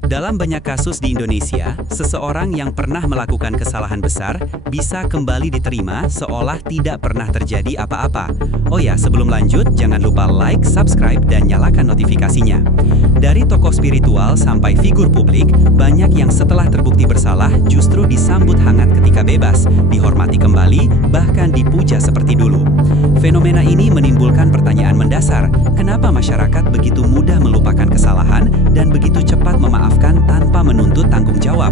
Dalam banyak kasus di Indonesia, seseorang yang pernah melakukan kesalahan besar bisa kembali diterima seolah tidak pernah terjadi apa-apa. Oh ya, sebelum lanjut, jangan lupa like, subscribe, dan nyalakan notifikasinya. Dari tokoh spiritual sampai figur publik, banyak yang setelah terbukti bersalah justru disambut hangat ketika bebas, dihormati kembali, bahkan dipuja seperti dulu. Fenomena ini menimbulkan pertanyaan mendasar, kenapa masyarakat begitu mudah melupakan kesalahan dan begitu cepat memaafkan tanpa menuntut tanggung jawab?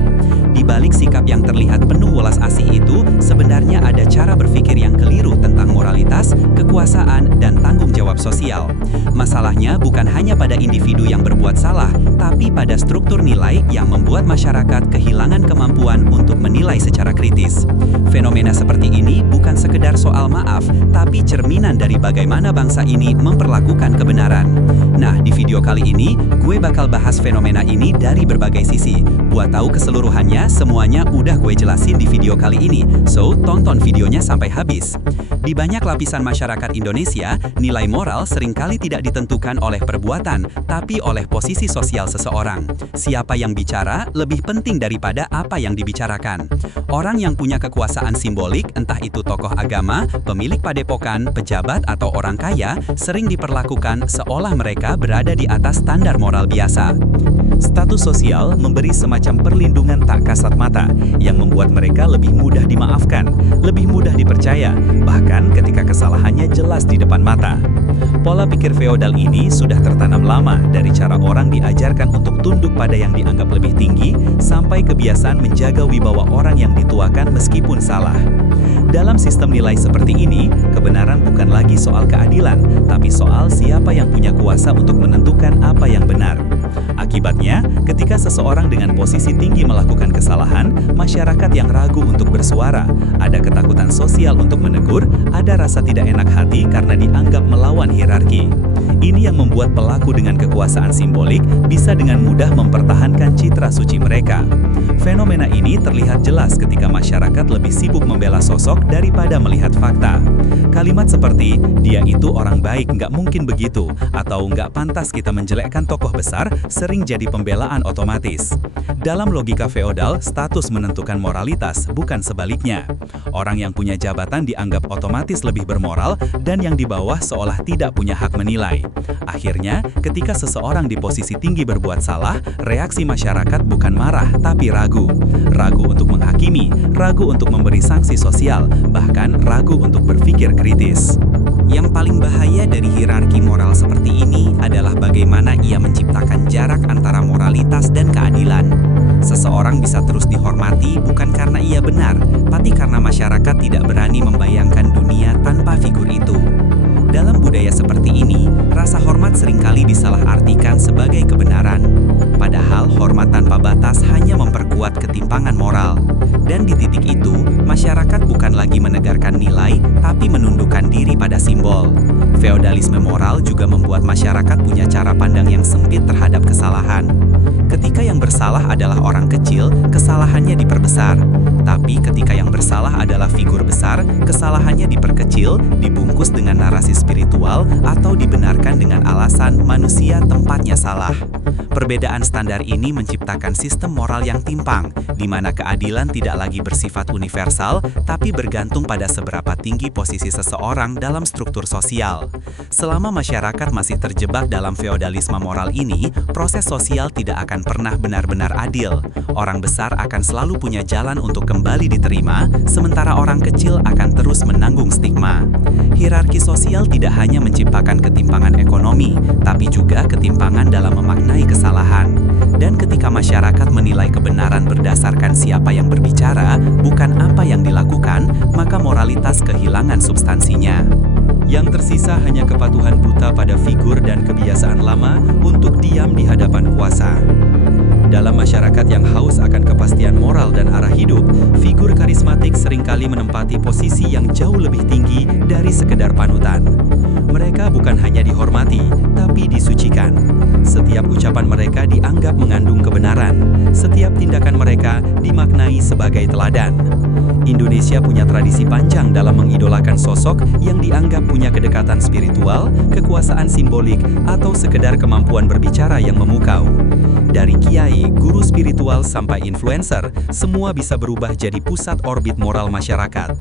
Di balik sikap yang terlihat penuh welas asih itu, sebenarnya ada cara berpikir yang keliru tentang moralitas, kekuasaan, dan tanggung jawab sosial. Masalahnya bukan hanya pada individu yang berbuat salah, tapi pada struktur nilai yang membuat masyarakat kehilangan kemampuan untuk menilai secara kritis. Fenomena seperti ini bukan sekedar soal maaf, tapi cerminan dari bagaimana bangsa ini memperlakukan kebenaran. Nah, di video kali ini, gue bakal bahas fenomena ini dari berbagai sisi. Buat tahu keseluruhannya, semuanya udah gue jelasin di video kali ini, so tonton videonya sampai habis. Di banyak lapisan masyarakat Indonesia, nilai moral seringkali tidak ditentukan oleh perbuatan, tapi oleh posisi sosial seseorang. Siapa yang bicara lebih penting daripada apa yang dibicarakan. Orang yang punya kekuasaan simbolik, entah itu tokoh agama, pemilik padepokan, pejabat, atau orang kaya, sering diperlakukan seolah mereka berada di atas standar moral biasa. Status sosial memberi semacam perlindungan tak kasat mata yang membuat mereka lebih mudah dimaafkan, lebih mudah dipercaya, bahkan ketika kesalahannya jelas di depan mata. Pola pikir feodal ini sudah tertanam lama dari cara orang diajarkan untuk tunduk pada yang dianggap lebih tinggi sampai kebiasaan menjaga wibawa orang yang dituakan meskipun salah. Dalam sistem nilai seperti ini, kebenaran bukan lagi soal keadilan, tapi soal siapa yang punya kuasa untuk menentukan apa yang benar. Akibatnya, ketika seseorang dengan posisi tinggi melakukan kesalahan, masyarakat yang ragu untuk bersuara, ada ketakutan sosial untuk menegur, ada rasa tidak enak hati karena dianggap melawan hierarki. Ini yang membuat pelaku dengan kekuasaan simbolik bisa dengan mudah mempertahankan citra suci mereka. Fenomena ini terlihat jelas ketika masyarakat lebih sibuk membela sosok daripada melihat fakta. Kalimat seperti, dia itu orang baik, nggak mungkin begitu, atau nggak pantas kita menjelekkan tokoh besar, sering jadi pembelaan otomatis. Dalam logika feodal, status menentukan moralitas, bukan sebaliknya. Orang yang punya jabatan dianggap otomatis lebih bermoral, dan yang di bawah seolah tidak punya hak menilai. Akhirnya, ketika seseorang di posisi tinggi berbuat salah, reaksi masyarakat bukan marah, tapi ragu. Ragu untuk menghakimi, ragu untuk memberi sanksi sosial, bahkan ragu untuk berpikir kritis. Yang paling bahaya dari hierarki moral seperti ini adalah bagaimana ia menciptakan jarak antara moralitas dan keadilan. Seseorang bisa terus dihormati bukan karena ia benar, tapi karena masyarakat tidak berani membayangkan dunia tanpa figur itu. Dalam budaya seperti ini, rasa hormat seringkali disalahartikan sebagai kebenaran. Padahal hormat tanpa batas hanya memperkuat ketimpangan moral. Dan di titik itu, masyarakat bukan lagi menegarkan nilai, tapi menundukkan diri pada simbol. Feodalisme moral juga membuat masyarakat punya cara pandang yang sempit terhadap kesalahan. Ketika yang bersalah adalah orang kecil, kesalahannya diperbesar. Tapi ketika yang bersalah adalah figur besar, kesalahannya diperkecil, dibungkus dengan narasi spiritual, atau dibenarkan dengan alasan manusia tempatnya salah. Perbedaan standar ini menciptakan sistem moral yang timpang, di mana keadilan tidak lagi bersifat universal, tapi bergantung pada seberapa tinggi posisi seseorang dalam struktur sosial. Selama masyarakat masih terjebak dalam feodalisme moral ini, proses sosial tidak akan pernah benar-benar adil. Orang besar akan selalu punya jalan untuk kembali diterima, sementara orang kecil akan terus menanggung stigma. Hierarki sosial tidak hanya menciptakan ketimpangan ekonomi, tapi juga ketimpangan dalam memaknai kesalahan. Dan ketika masyarakat menilai kebenaran berdasarkan siapa yang berbicara, bukan apa yang dilakukan, maka moralitas kehilangan substansinya. Yang tersisa hanya kepatuhan buta pada figur dan kebiasaan lama untuk diam di hadapan kuasa. Dalam masyarakat yang haus akan kepastian moral dan arah hidup, figur karismatik seringkali menempati posisi yang jauh lebih tinggi dari sekedar panutan. Mereka bukan hanya dihormati, tapi disucikan. Setiap ucapan mereka dianggap mengandung kebenaran. Setiap tindakan mereka dimaknai sebagai teladan. Indonesia punya tradisi panjang dalam mengidolakan sosok yang dianggap punya kedekatan spiritual, kekuasaan simbolik, atau sekedar kemampuan berbicara yang memukau. Dari kiai, guru spiritual sampai influencer, semua bisa berubah jadi pusat orbit moral masyarakat.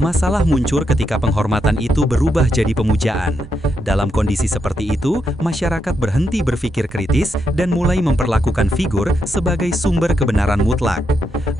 Masalah muncul ketika penghormatan itu berubah jadi pemujaan. Dalam kondisi seperti itu, masyarakat berhenti berpikir kritis dan mulai memperlakukan figur sebagai sumber kebenaran mutlak.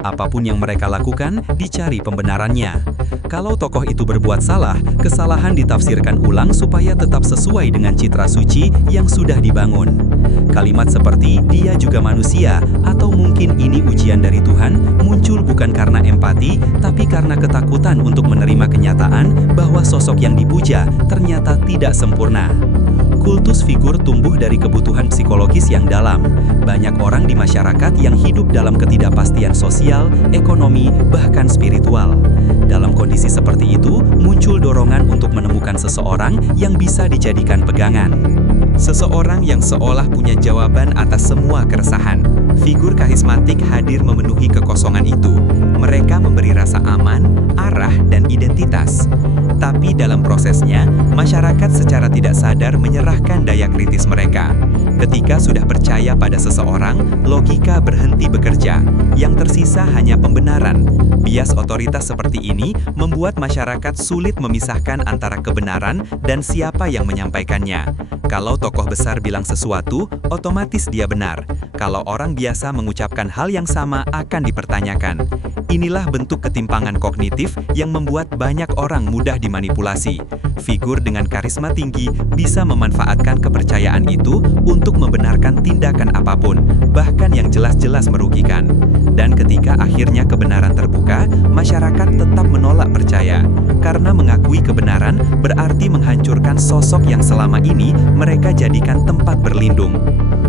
Apapun yang mereka lakukan, dicari pembenarannya. Kalau tokoh itu berbuat salah, kesalahan ditafsirkan ulang supaya tetap sesuai dengan citra suci yang sudah dibangun. Kalimat seperti "dia juga manusia" atau "mungkin ini ujian dari Tuhan" muncul bukan karena empati, tapi karena ketakutan untuk menerima kenyataan bahwa sosok yang dipuja ternyata tidak sempurna. Kultus figur tumbuh dari kebutuhan psikologis yang dalam. Banyak orang di masyarakat yang hidup dalam ketidakpastian sosial, ekonomi, bahkan spiritual. Dalam kondisi seperti itu, muncul dorongan untuk menemukan seseorang yang bisa dijadikan pegangan. Seseorang yang seolah punya jawaban atas semua keresahan. Figur karismatik hadir memenuhi kekosongan itu. Mereka memberi rasa aman, arah, dan identitas. Tapi dalam prosesnya, masyarakat secara tidak sadar menyerahkan daya kritis mereka. Ketika sudah percaya pada seseorang, logika berhenti bekerja. Yang tersisa hanya pembenaran. Bias otoritas seperti ini membuat masyarakat sulit memisahkan antara kebenaran dan siapa yang menyampaikannya. Kalau tokoh besar bilang sesuatu, otomatis dia benar. Kalau orang biasa mengucapkan hal yang sama akan dipertanyakan. Inilah bentuk ketimpangan kognitif yang membuat banyak orang mudah dimanipulasi. Figur dengan karisma tinggi bisa memanfaatkan kepercayaan itu untuk membenarkan tindakan apapun, bahkan yang jelas-jelas merugikan. Dan ketika akhirnya kebenaran terbuka, masyarakat tetap menolak percaya. Karena mengakui kebenaran berarti menghancurkan sosok yang selama ini mereka jadikan tempat berlindung.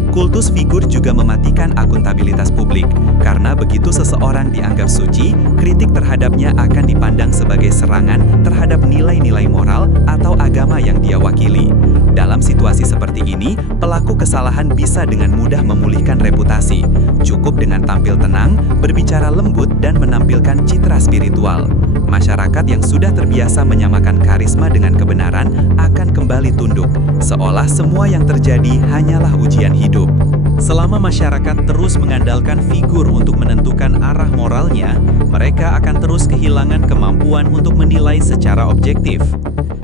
Kultus figur juga mematikan akuntabilitas publik, karena begitu seseorang dianggap suci, kritik terhadapnya akan dipandang sebagai serangan terhadap nilai-nilai moral atau agama yang dia wakili. Dalam situasi seperti ini, pelaku kesalahan bisa dengan mudah memulihkan reputasi. Cukup dengan tampil tenang, berbicara lembut, dan menampilkan citra spiritual. Masyarakat yang sudah terbiasa menyamakan karisma dengan kebenaran akan kembali tunduk, seolah semua yang terjadi hanyalah ujian hidup. Selama masyarakat terus mengandalkan figur untuk menentukan arah moralnya, mereka akan terus kehilangan kemampuan untuk menilai secara objektif.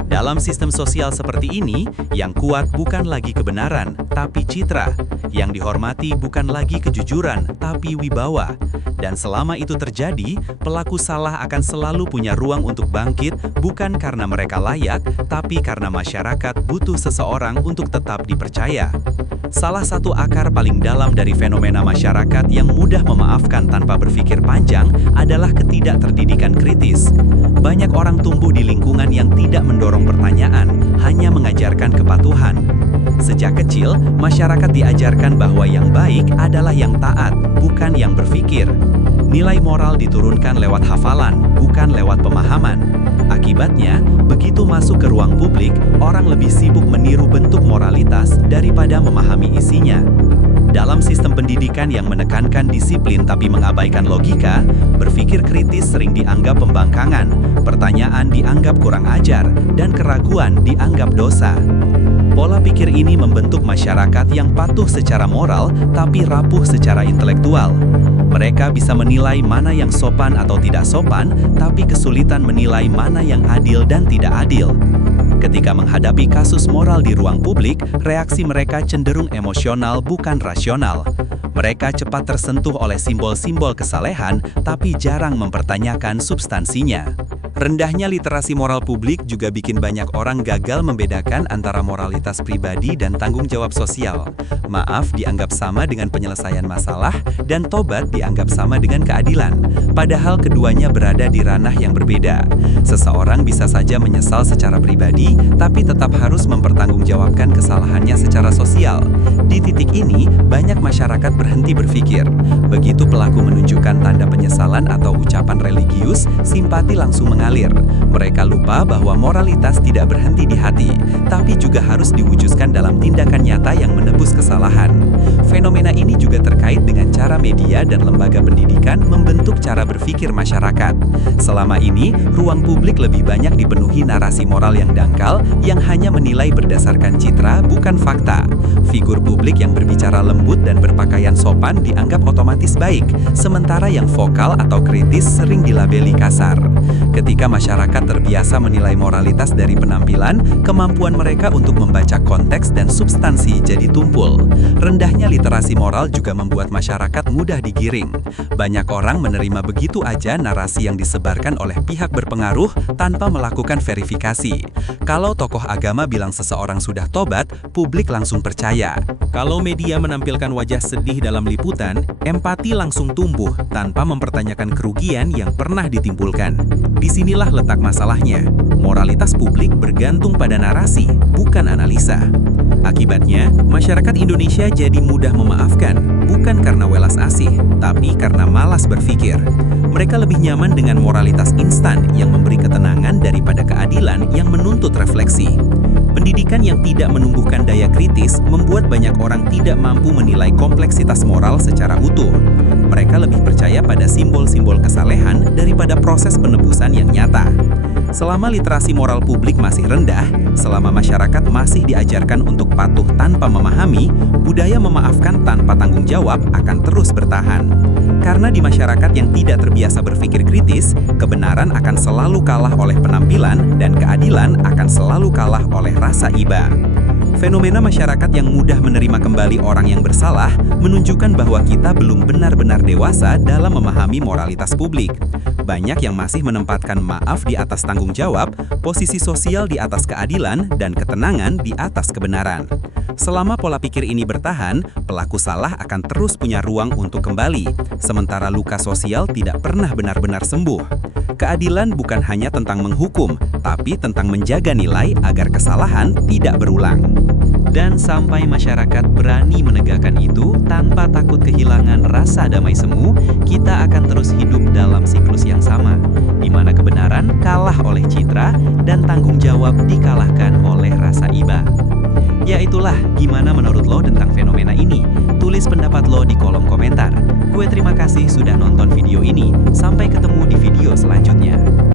Dalam sistem sosial seperti ini, yang kuat bukan lagi kebenaran, tapi citra. Yang dihormati bukan lagi kejujuran, tapi wibawa. Dan selama itu terjadi, pelaku salah akan selalu punya ruang untuk bangkit, bukan karena mereka layak, tapi karena masyarakat butuh seseorang untuk tetap dipercaya. Salah satu akar paling dalam dari fenomena masyarakat yang mudah memaafkan tanpa berpikir panjang adalah ketidakterdidikan kritis. Banyak orang tumbuh di lingkungan yang tidak mendorong pertanyaan, hanya mengajarkan kepatuhan. Sejak kecil, masyarakat diajarkan bahwa yang baik adalah yang taat, bukan yang berpikir. Nilai moral diturunkan lewat hafalan, bukan lewat pemahaman. Akibatnya, begitu masuk ke ruang publik, orang lebih sibuk meniru bentuk moralitas daripada memahami isinya. Dalam sistem pendidikan yang menekankan disiplin tapi mengabaikan logika, berpikir kritis sering dianggap pembangkangan, pertanyaan dianggap kurang ajar, dan keraguan dianggap dosa. Pola pikir ini membentuk masyarakat yang patuh secara moral tapi rapuh secara intelektual. Mereka bisa menilai mana yang sopan atau tidak sopan, tapi kesulitan menilai mana yang adil dan tidak adil. Ketika menghadapi kasus moral di ruang publik, reaksi mereka cenderung emosional bukan rasional. Mereka cepat tersentuh oleh simbol-simbol kesalehan, tapi jarang mempertanyakan substansinya. Rendahnya literasi moral publik juga bikin banyak orang gagal membedakan antara moralitas pribadi dan tanggung jawab sosial. Maaf dianggap sama dengan penyelesaian masalah, dan tobat dianggap sama dengan keadilan. Padahal keduanya berada di ranah yang berbeda. Seseorang bisa saja menyesal secara pribadi, tapi tetap harus mempertanggungjawabkan kesalahannya secara sosial. Di titik ini, banyak masyarakat berhenti berpikir. Begitu pelaku menunjukkan tanda penyesalan atau ucapan religius, simpati langsung mengalir. Mereka lupa bahwa moralitas tidak berhenti di hati, tapi juga harus diwujudkan dalam tindakan nyata yang menebus kesalahan. Fenomena ini juga terkait dengan cara para media dan lembaga pendidikan membentuk cara berpikir masyarakat. Selama ini, ruang publik lebih banyak dipenuhi narasi moral yang dangkal yang hanya menilai berdasarkan citra, bukan fakta. Figur publik yang berbicara lembut dan berpakaian sopan dianggap otomatis baik, sementara yang vokal atau kritis sering dilabeli kasar. Ketika masyarakat terbiasa menilai moralitas dari penampilan, kemampuan mereka untuk membaca konteks dan substansi jadi tumpul. Rendahnya literasi moral juga membuat masyarakat mudah digiring. Banyak orang menerima begitu aja narasi yang disebarkan oleh pihak berpengaruh tanpa melakukan verifikasi. Kalau tokoh agama bilang seseorang sudah tobat, publik langsung percaya. Kalau media menampilkan wajah sedih dalam liputan, empati langsung tumbuh tanpa mempertanyakan kerugian yang pernah ditimbulkan. Disinilah letak masalahnya. Moralitas publik bergantung pada narasi, bukan analisa. Akibatnya, masyarakat Indonesia jadi mudah memaafkan, bukan karena welas asih, tapi karena malas berpikir. Mereka lebih nyaman dengan moralitas instan yang memberi ketenangan daripada keadilan yang menuntut refleksi. Pendidikan yang tidak menumbuhkan daya kritis membuat banyak orang tidak mampu menilai kompleksitas moral secara utuh. Mereka lebih percaya pada simbol-simbol kesalehan daripada proses penebusan yang nyata. Selama literasi moral publik masih rendah, selama masyarakat masih diajarkan untuk patuh tanpa memahami, budaya memaafkan tanpa tanggung jawab akan terus bertahan. Karena di masyarakat yang tidak terbiasa berpikir kritis, kebenaran akan selalu kalah oleh penampilan dan keadilan akan selalu kalah oleh rasa iba. Fenomena masyarakat yang mudah menerima kembali orang yang bersalah menunjukkan bahwa kita belum benar-benar dewasa dalam memahami moralitas publik. Banyak yang masih menempatkan maaf di atas tanggung jawab, posisi sosial di atas keadilan, dan ketenangan di atas kebenaran. Selama pola pikir ini bertahan, pelaku salah akan terus punya ruang untuk kembali, sementara luka sosial tidak pernah benar-benar sembuh. Keadilan bukan hanya tentang menghukum, tapi tentang menjaga nilai agar kesalahan tidak berulang. Dan sampai masyarakat berani menegakkan itu tanpa takut kehilangan rasa damai semu, kita akan terus hidup dalam siklus yang sama, di mana kebenaran kalah oleh citra dan tanggung jawab dikalahkan oleh rasa iba. Ya itulah, gimana menurut lo tentang fenomena ini? Tulis pendapat lo di kolom komentar. Gue terima kasih sudah nonton video ini. Sampai ketemu di video selanjutnya.